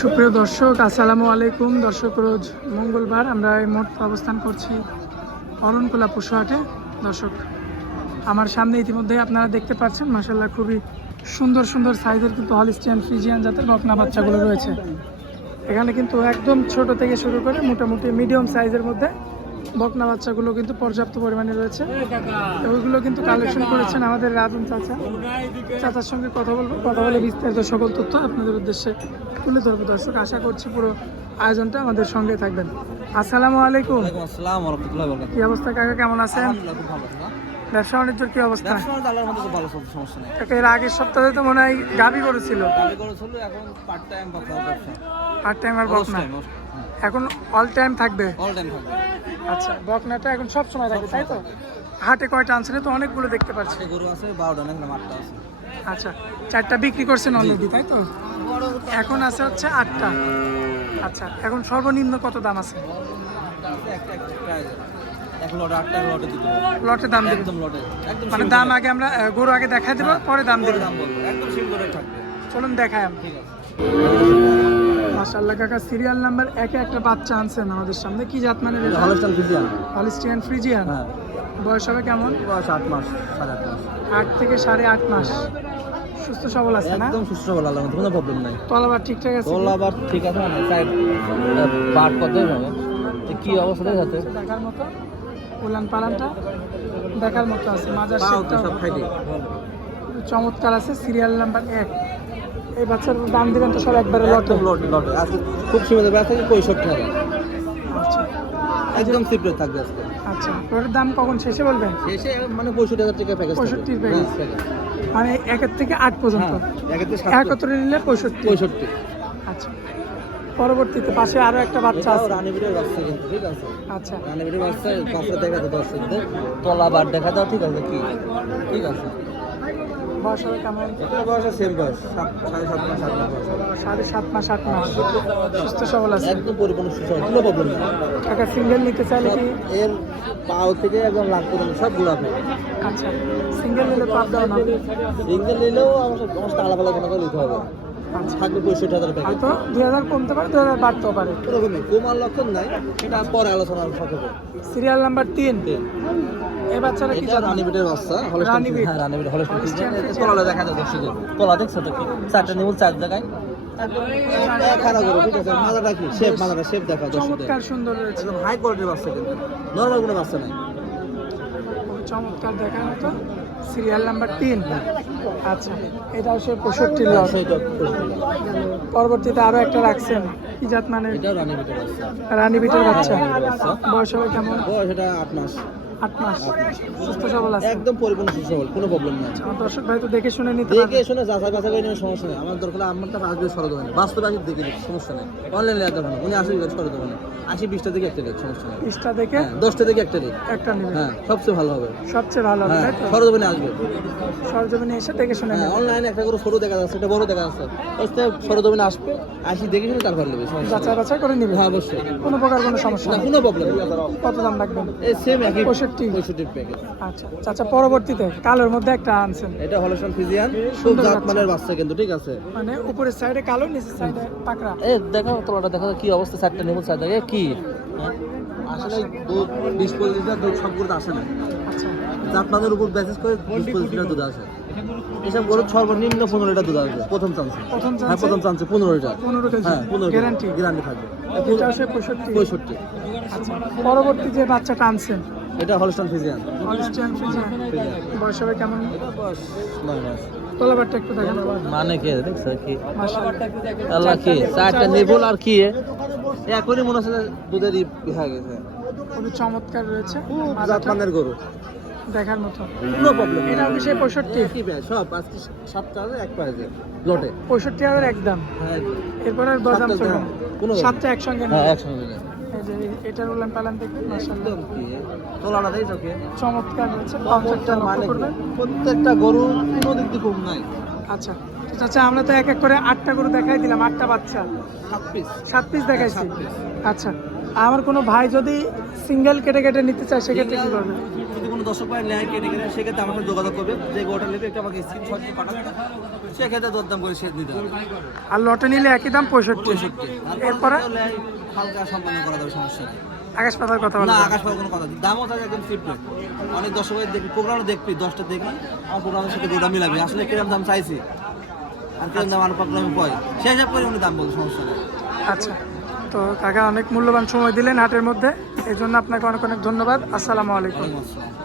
সুপ্রিয় দর্শক, আসসালামু আলাইকুম। দর্শক, রোজ মঙ্গলবার আমরা এই মুহূর্তে অবস্থান করছি অরণকুলা পশুহাটে। দর্শক, আমার সামনে ইতিমধ্যে আপনারা দেখতে পাচ্ছেন মাশাআল্লাহ খুবই সুন্দর সুন্দর সাইজের কিন্তু হলিস্টিয়ান ফ্রিজিয়ান জাতের বকনা বাচ্চাগুলো রয়েছে। এখানে কিন্তু একদম ছোট থেকে শুরু করে মোটামুটি মিডিয়াম সাইজের মধ্যে বকনা বাচ্চাগুলো কিন্তু পর্যাপ্ত পরিমাণে রয়েছে। ওইগুলো কিন্তু কালেকশন করেছেন আমাদের রাজন চাচার সঙ্গে কথা বলে বিস্তারিত সকল তথ্য আপনাদের উদ্দেশ্যে তুলে ধরবো। দর্শক, আশা করছি পুরো আয়োজনটা আমাদের সঙ্গে থাকবেন। আসসালামু আলাইকুম। কি অবস্থা কাকা, কেমন আছেন? ব্যবসা বাণিজ্যের কি অবস্থা? এর আগের সপ্তাহে তো মনে হয় গাবি করেছিল, পার্ট টাইম আর বকনা এখন অল টাইম থাকবে। আচ্ছা, বকনাটা এখন সব সময় থাকবে তাই তো? হাটে কয়টা আনছেন? তো অনেকগুলো দেখতে পাচ্ছি। গরু আছে 12টা, না 8টা আছে। আচ্ছা, 4টা বিক্রি করছেন অলরেডি তাই তো? এখন আছে হচ্ছে 8টা। আচ্ছা, এখন সর্বনিম্ন কত দাম আছে? লটে দাম দেবেন? মানে দাম আগে আমরা গরু আগে দেখাই দেবো, পরে দাম দেবো। চলুন দেখাই। মাশাআল্লাহ কাকা, সিরিয়াল নাম্বার 1-এ একটা বাচ্চা আনছেন আমাদের সামনে। কি জাত মানে? Holstein Friesian. বয়স হবে কেমন? বয়স 8 মাস, 8.5 মাস। 8 থেকে 8.5 মাস। সুস্থ সবল আছে না? একদম সুস্থ সবল, আল্লাহর মধ্যে কোনো প্রবলেম নাই। তলাবার ঠিকঠাক আছে? তলাবার ঠিক আছে, মানে সাইড বাট কতই হবে, কি অবস্থা আছে দেখার মতো। উলান পালানটা দেখার মতো আছে। মাজার শেপটা সব ফাইটে চমৎকার আছে। Serial number 1। এই বাচ্চার দাম দিবেন তো সব একবারে লটে? লটে আজকে খুব সীমিত আছে, 65,000। আচ্ছা, একদম সিপ্রেট থাকবে আজকে। আচ্ছা, ওর দাম কখন শেষে বলবেন? শেষে মানে 65,000 টাকা প্যাকেজ। 65 প্যাকেজ, মানে 1 থেকে 8 পর্যন্ত একত্রে নিলে 65। আচ্ছা, পরবর্তীতে পাশে আরো একটা বাচ্চা আছে, রানীবিটের বাচ্চা কিন্তু, ঠিক আছে? আচ্ছা, রানীবিটের বাচ্চা দেখা দাও দর্শকদের, তলা বার দেখা দাও, ঠিক আছে? কি ঠিক আছে? বয়স হবে কেমন? বয়স সেম বয়স, 7.5 মাস 8 মাস। 7.5 মাস 8 মাস। সুস্থ সবল আছে, একদম পরিপূর্ণ সুস্থ সবল, কোনো প্রবলেম নেই। টাকা সিঙ্গেল নিতে চাইলে কি এর পাও থেকে একদম লাখ পর্যন্ত সব গুলো আপনি? আচ্ছা, সিঙ্গেল নিলে তো আপডাউন হবে? সিঙ্গেল নিলেও আমার সাথে আলাদা আলাদা করে নিতে হবে। থাকবে 65,000 টাকা। হয়তো 2000 কমতে পারে, 2000 বাড়তেও পারে। কমার লক্ষণ নাই, এটা পরে আলোচনা হবে। Serial number 3। এই বাচ্চাটা কি জাত? রানীবিটের বাচ্চা, রানীবিট। হ্যাঁ, রানীবিট হলিস্টিয়ান। তলা দেখা যায় দর্শকদের, তলা দেখছো তো? কি 4টা নিমুল 4 জায়গায় খারাপ করে, ঠিক আছে? মাথাটা কি শেপ, মাথাটা শেপ দেখা দর্শকদের, চমৎকার সুন্দর রয়েছে। একদম হাই কোয়ালিটির বাচ্চা, কিন্তু নরমাল কোনো বাচ্চা নাই। চমৎকার দেখার মতো। Serial number 3। আচ্ছা, এটাও সে 65 লট। পরবর্তীতে আরো একটা রাখছেন, কি জাত মানে? এটাও রানীবিটের বাচ্চা। রানীবিটের বাচ্চা। বয়স হবে কেমন? বয়স এটা 8 মাস। 8 মাস। সুস্থ সবল আছে, একদম পরিপূর্ণ সুস্থ সবল, কোনো প্রবলেম নাই। আমার দর্শক ভাই তো দেখে শুনে নিতে দেখে শুনে যাচাই বাছাই করে নিয়ে সমস্যা নেই। আমার দরকার আমার তো আসবে সরদ হয় না, বাস্তবে আসি দেখে দেখি সমস্যা নেই। অনলাইনে আর দেখো না, উনি আসবে সরদ হয় না, 20-20টা থেকে একটা দেখ, সমস্যা নেই। 20টা দেখে 10টা থেকে একটা দেখ, একটা নেবে। হ্যাঁ, সবচেয়ে ভালো হবে, সবচেয়ে ভালো হবে তাই তো? সরজমিনে আসবে, সরজমিনে এসে দেখে শুনে নেবে। অনলাইনে একটা করে ছোট দেখা যাচ্ছে, এটা বড় দেখা যাচ্ছে, ওইটা সরজমিনে আসবে, আসি দেখে শুনে তারপর নেবে, যাচাই বাছাই করে নিবে। হ্যাঁ, অবশ্যই, কোনো প্রকার কোনো সমস্যা না, নেই। কোনো প্রবলেম নেই। কত দাম রাখবেন? এই সেম একই 65 প্যাকেজ। আচ্ছা চাচা, পরবর্তীতে কালোর মধ্যে একটা আনছেন। এটা হলিস্টিয়ান ফ্রিজিয়ান, খুব জাতমানের বাচ্চা কিন্তু, ঠিক আছে? মানে উপরের সাইডে কালো, নিচের সাইডে পাকড়া। এই দেখো তলাটা দেখো কি অবস্থা, 4টা নিমুল 4 জায়গায় কি আসলে দুধ 20-25 লিটার দুধ সবগুলোতে আসে না। আচ্ছা, জাতমানের উপর বেসিস করে 20-25 লিটার দুধ আসে। এসব গরুর সর্বনিম্ন 15 লিটার দুধ আসবে প্রথম চান্সে। হ্যাঁ, প্রথম চান্সে 15 লিটার। 15 কেজি। হ্যাঁ, 15 গ্যারান্টি থাকবে। এটা হচ্ছে 65। 65। আচ্ছা, পরবর্তী যে বাচ্চাটা আনছেন এটা হলিস্টিয়ান ফ্রিজিয়ান। Holstein Friesian. বয়স হবে কেমন? বয়স 9 মাস। তলাবারটা একটু দেখেন। মানে কি দেখছো কি মাশাআল্লাহ। আল্লাহ, কি 4টা নিবল আর কি এখনই মনে হচ্ছে দুধের হয়ে গেছে। খুবই চমৎকার রয়েছে, জাতমানের গরু, দেখার মতো, কোনো প্রবলেম। এটা হচ্ছে 65 কি ভাই, সব আজকে 7টা এক পাইছে লটে, 65,000 একদম। হ্যাঁ, এরপর আর দরদাম চলবে না, কোনো 7টা একসঙ্গে হ্যাঁ, নেবে। একসঙ্গে নিলে এই যে এটার উলান পালান দেখবেন মাশাআল্লাহ, একদম কি তোলাটা দেই চোখে চমৎকার রয়েছে। কনসেপ্টটা মানে লক্ষ্য করবেন। প্রত্যেকটা গরু কোনো দিক দিয়ে কম নাই। আচ্ছা চাচা, আমরা তো এক এক করে 8টা গরু দেখাই দিলাম, 8টা বাচ্চা, 7 পিস 7 পিস দেখাইছি। আচ্ছা, আমার কোনো ভাই যদি সিঙ্গেল কেটে কেটে নিতে চায় সেক্ষেত্রে কি করবে? যদি কোনো দর্শক ভাই নেয় কেটে কেটে, সেক্ষেত্রে আমার সাথে যোগাযোগ করবে, যে গরুটা নেবে একটু আমাকে স্ক্রিনশট দিয়ে পাঠাবে। সেক্ষেত্রে দরদাম করে সে দিতে হবে। আর লটে নিলে একই দাম 65। 65 এরপরে হালকা সম্পন্ন করা যাবে, সমস্যা নেই। আকাশ পাতার কথা না বলবো। আকাশ পাওয়ার কোনো কথা নেই, দামও থাকে একদম ফিফটি। অনেক দর্শক দেখি প্রোগ্রামে দেখবি 10টা দেখি আমার প্রোগ্রামের সাথে দুটা মিলাবি, আসলে কিরম দাম চাইছি আর কিরম দাম আমার প্রোগ্রামে পাই সেই হিসাব করে উনি দাম বলতে সমস্যা নেই। আচ্ছা, তো কাকা অনেক মূল্যবান সময় দিলেন হাটের মধ্যে, এই জন্য আপনাকে অনেক অনেক ধন্যবাদ। আসসালামু আলাইকুম। ওয়ালাইকুম আসসালাম।